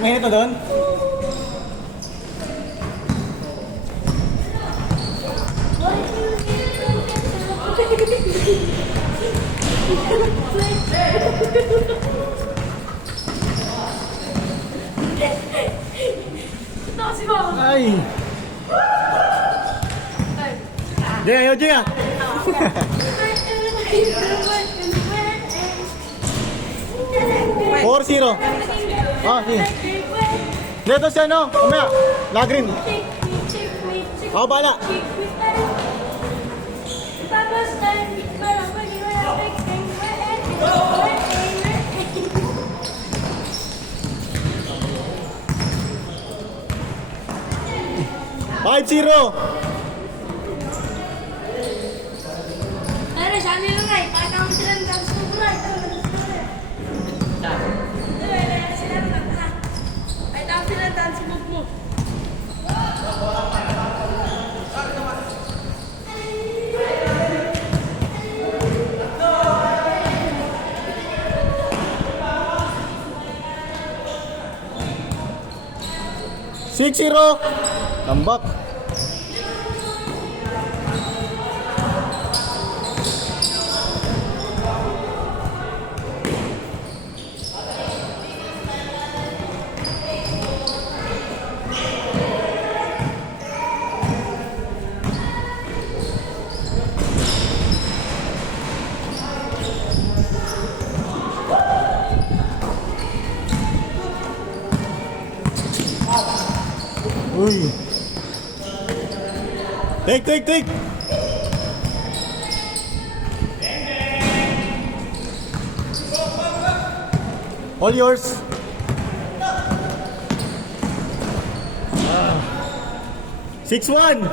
May ito doon? Ay! Jay, ayaw Jay ah! 4-0. Ah, sige. Dito siya, no? Umaya. Lagrin. Ako bala. Five zero. Six zero. Tambak. Uy. Take. All yours. 6-1.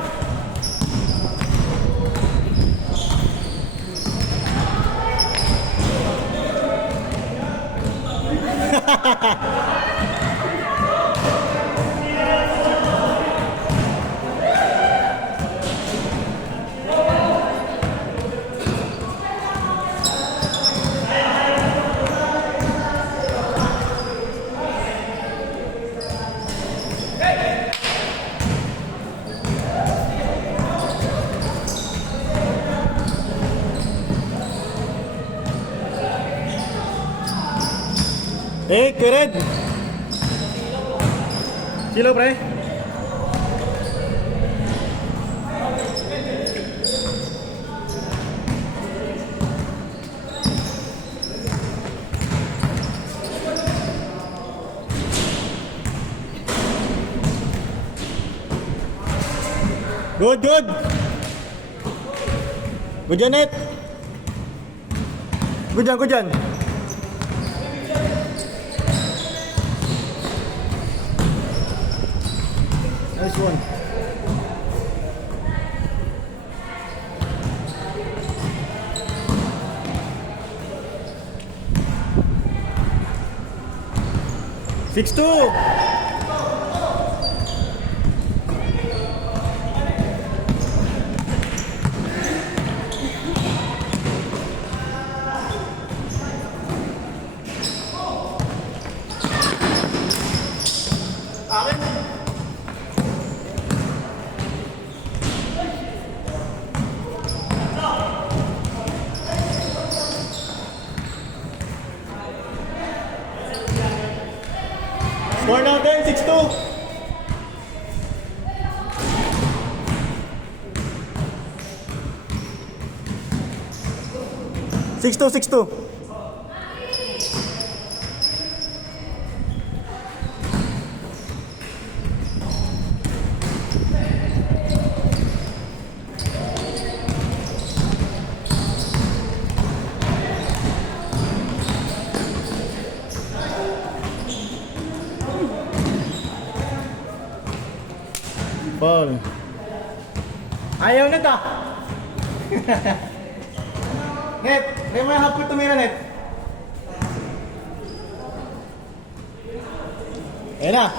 Red. Silo, pre. Good. Good, Janet. Good dyan. Nice one. Six two. Score natin, 6-2. Six two. Ball. Ayaw na ta. Net, may mga hapon tumira, Net. Ayan na.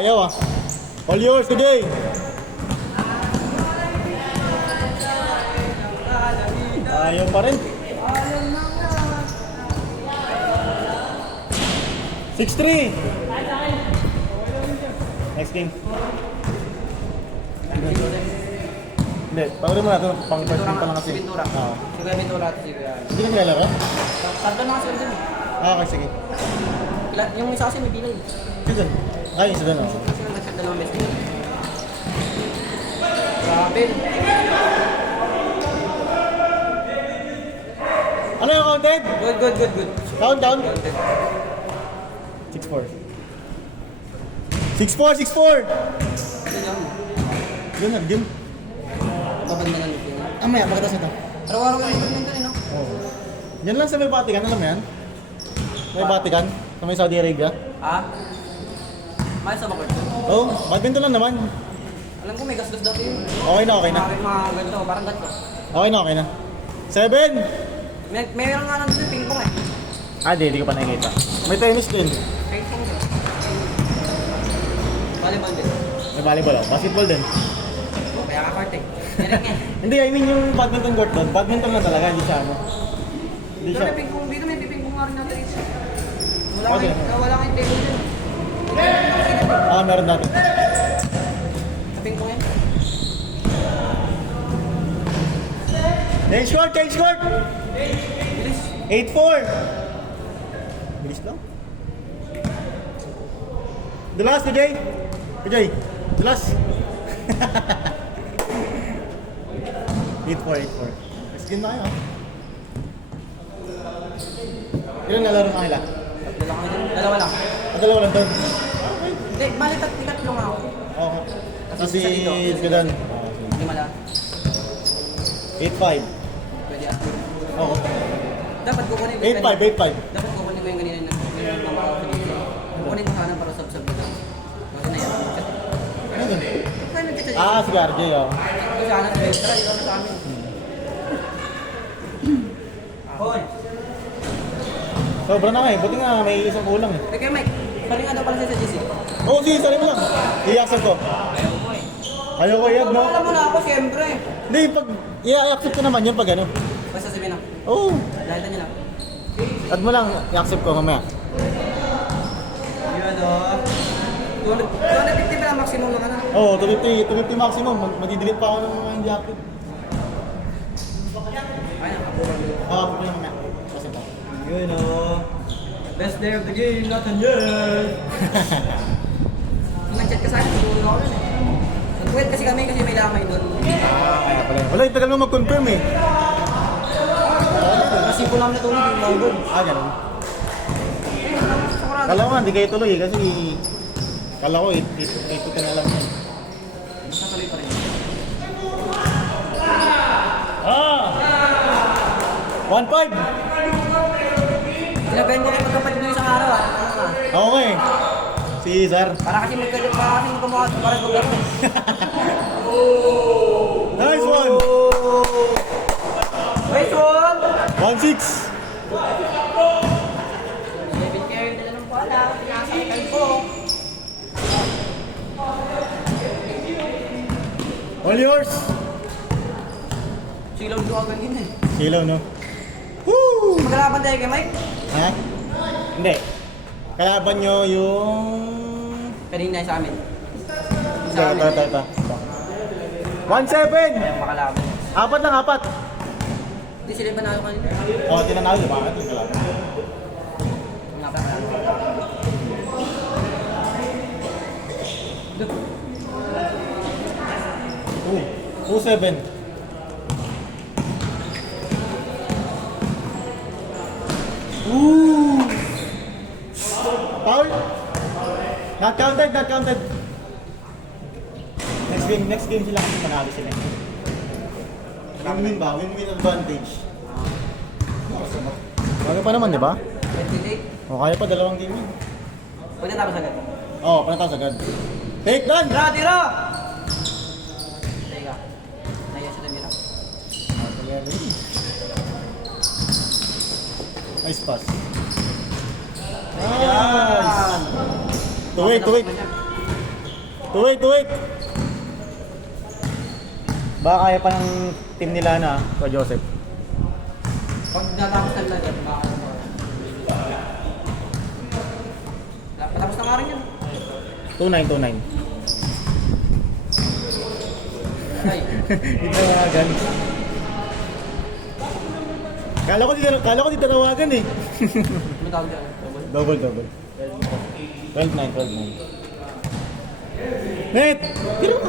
ayaw ah. All yours today. Ayaw pa rin. 6-3. Next game. Hindi, pagurin mo na ito. Pang first game pa lang kasi. Pintura. Oo. Si Kuya Pintura at si Kuya. Hindi ka nilalaro? Tatlo na kasi dun. Okay, sige. Yung isa kasi may pilay. Sige. Ay, isa doon. Kasi nagdalawang beses. Grabe. Ano yung counted? Good. Down. Counted. 6-4. 6-4. Ano yan? Yun na, game. Babanda na lupa yun. Maya, pagkatas ito. Araw-araw kayo nagpunta nito, no? Oo. Yan lang sa may Vatican, alam mo yan? May Vatican, sa may Saudi Arabia. Ah? Mayos sa bakit? Oo, badminton lang naman. Alam ko may gas-gas dati yun. Okay na. Mga ganito, parang ganito. Okay na. 7! Mayroon nga nandun yung ping-pong eh. Di ko pa nakikita. May tennis din. Ping-pong yun. Volleyball din. May volleyball, basketball din. Kaya ka court eh. Meron nga eh. Hindi, I mean yung badminton court doon. Badminton lang talaga, hindi siya ano. Hindi Dito siya. may ping-pong, dito may ping-pong nga rin natin. Okay. Wala kang table dyan. Meron natin. Sa ping-pong yan. Change court! Bilis. 8-4! Bilis lang. The last, Jay. The last. 8-4. Skin na kayo. Ilan nalaro na kanila? Dalawa lang. Dalawa lang doon. Hindi, balik tatlo nga ako. Okay. Kasi Kasi isa dito. Sudan. Lima lang. 8-5. Pwede ah. Oo. Dapat kukunin ko 8-5. Dapat kukunin ko yung ganina na yung mama ko dito. Kukunin ko sana para sab-sab na lang. Kasi na yan. Ano doon? Kaya nagkita dito. Si RJ, oh. Ito sana sa Vestra, ito na sa amin. Ahon. Sobra na nga eh. Buti nga may isang kulang eh. Kaya Mike, paling nga daw pala siya sa GC. Oo, sige, salim mo lang. I-accept ko. Ayaw ko eh. Ayoko i-add, no? Alam mo na ako, siyempre. Hindi, pag i-accept ko naman yun pag ano. Basta sabihin na. Oo. Dahil niyo lang. Add mo lang, i-accept ko mamaya. Yun o. 250 pala maximum ng ano. Oo, 250 maximum. Madidelete pa ako ng mga hindi active. Ayun. Ako pa lang mamaya. Kasi pa. Yun o. Best day of the game, nothing yet. Nung nag-chat ka sa akin, siguro ako rin eh. Nag-wait kasi kami kasi may lamay doon. Kaya pala. Wala, itagal mo mag-confirm eh. Kasi po namin natulog yung mga doon. Ganun. Sa kurado. Kala ko nga, hindi kayo tuloy eh. Kasi kala ko, ito ka na lang. Basta tuloy pa rin. 1-5! Sinabihan ko kayo magkapatid nyo isang araw ah. Okay. Si Izar. Para kasi magkamukha para maglaro. Nice one! Wait, one! 1-6. David Kerr, dala ng bola. Pinasakay ko. All yours. Silaw ko agad yun eh. Silaw, no? Woo! Magkalaban tayo kay Mike. Ha? Hindi. Kalaban nyo yung... Kanina sa amin. Ito. 1-7! Ayun, makalaban. Apat. Hindi sila yung panalo kanina. Oo, tinanalo. Bakit yung kalaban? Ooh, 2-7. Ooh! Foul? Not counted. Next game sila kasi panalo sila. Win-win ba? Win-win advantage. Kaya pa naman, di ba? 28. O, kaya pa dalawang game yun. Pwede tapos agad. Oo, panatapos agad. Take done! Tira! Teka. Naya siya na Nice pass. Nice! Tuwid. 2-8. Baka kaya pa ng team nila na, Kuya Joseph. Pag natapos na lang yan, baka ano. Patapos na nga rin yan. 2-9. Ay, Hindi tawagan. Kala ko di tawagan eh. ano tawag dyan? Double? Double. 12-9. Net! Tira mo!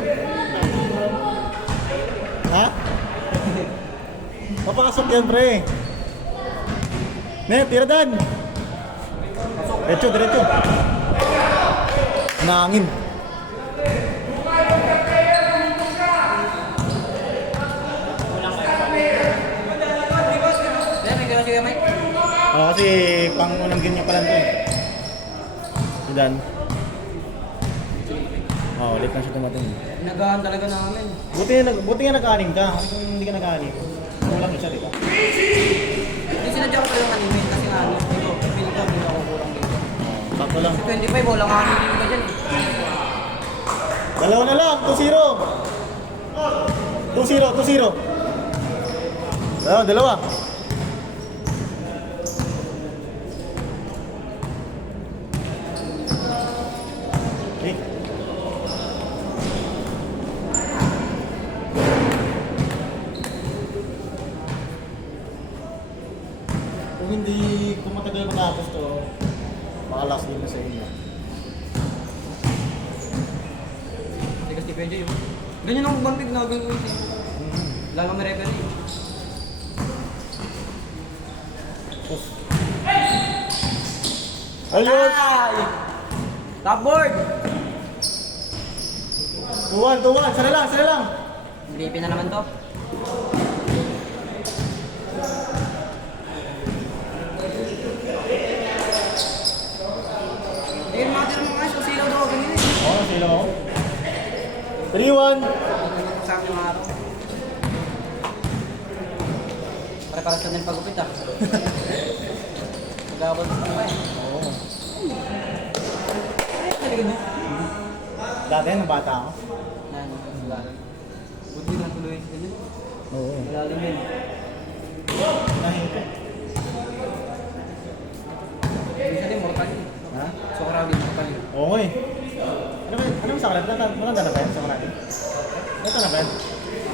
Ha? Papasok yan, pre. Net, tira dan! Diretso. Nangin. Yan, may gano'n siya, Mike. Kasi pang unang ganyan pa lang to. Si Dan. Ulit na siya tumating. Nagahan talaga namin. Buti nga nag-anim ka. Kung hindi ka nag-anim, kulang isa, di ba? Hindi sinadya ko pa yung anime kasi nga ano, dito, feel ko, hindi ako kulang dito. Sakto lang. 25, walang anime ka dyan eh. Dalawa na lang, 2-0. 2-0. Dalawa. Okay. Kung matagal matapos to, baka last game na sa inyo. Hindi kasi pwede yun. Ganyan ang bantig na gagawin eh. Lalo may referee. Ayos! Ay! Top board! 2-1. Sana lang. Bilipin na naman to. Hindi yung mga tira mga aso, silaw daw ganyan eh. Oo, sila ako. 3-1. Hindi naman sa akin yung araw. Preparasyon din pagupit ah. Magabal sa mga eh. Oo. Ay, talaga na. Dati, nung bata ako. Malalim. Buti na tuloy sa ganyan. Oo. Malalim yun. Nahito. Minsan din, mortal yun. Ha? So, karami mortal yun. Oo nga eh. Ano sa kanila? Maganda na ba yan sa kanila? Ito na ba yan?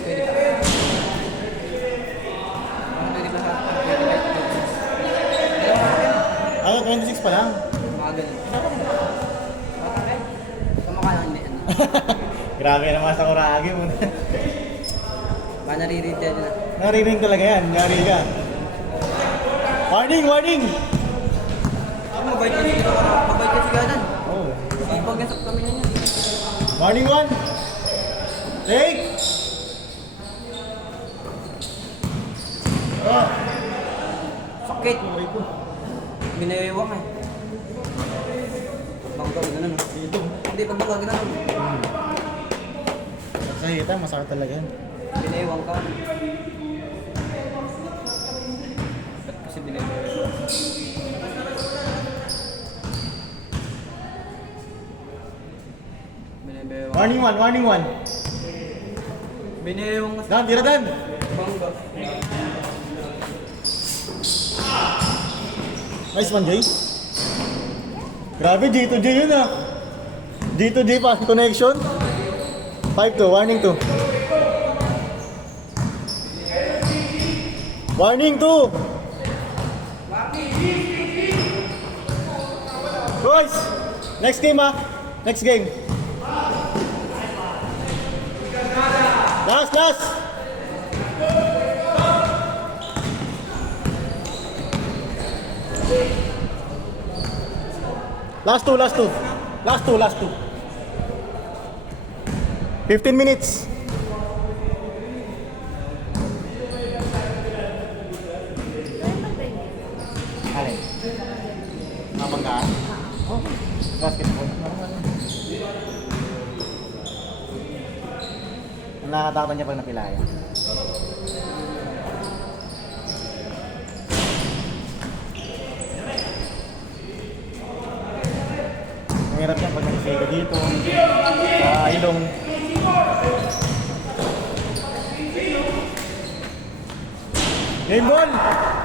Pwede ka. Pwede ba sa pwede ba? Ay, 26 pa lang. Mga ganun. Kamukha lang hindi. Grabe naman sa kuragi mo. Ba naririt yan na. Nariring talaga yan. Nari ka. Warning! Mabait kasi ka. Mabait kasi ka dan. Oo. Sipag yan sa kami na yan. Warning 1! Take! Ah! Sakit. Aray ko. Binayawak eh. Bangga ko ganun. Dito. Hindi pag bangga ganun. Sa hita, masakit talaga yan. Binayawak ka. Ba't kasi binayawak? Binayawak. Warning 1! Binayawak nga. Dan, tira Dan! Bangga. Nice one, Jay. Grabe, G2J yun ah. G2J pa, connection. 5-2, warning 2. Warning 2! Boys! Next game ah. Next game. Last! Last two. 15 minutes. Alin? Mabanggaan? Oh, basketball. Ang nakakatakot niya pag napilaya. Ang hirap yan pag nakisay ka dito. Sa ilong. Game ball!